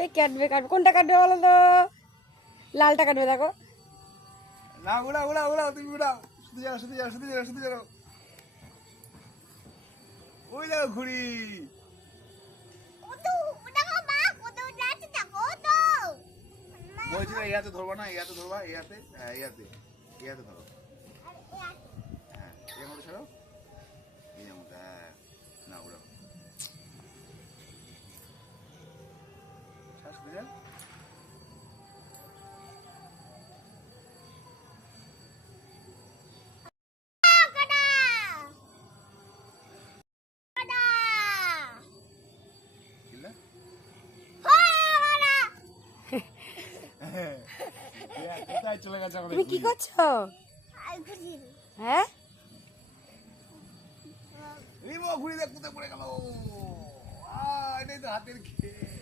এই কাটবে কাটবে, কোনটা কাটবে বলো তো? লালটা কাটবে দেখো। না উড়াও উড়াও উড়াও, তুমি উড়াও, শুধু যাও শুধু যাও শুধু যাও শুধু যাও। ওই দেখো ঘুড়ি। বলছি না, ইয়াতে ধরবা না, ইয়াতে ধরবা, ইয়াতে, হ্যাঁ ইয়াতে, ইয়াতে ধরো, হ্যাঁ এর মধ্যে ছাড়ো, এই মধ্যে, হ্যাঁ না উড়াও, শ্বাস দিয়ে যাও। কোথায় চলে গেছে আমাদের? তুমি কি করছো? হ্যাঁ ঘুড়ি দেখ কোথায় পড়ে গেল, এটাই তো হাতের খেল।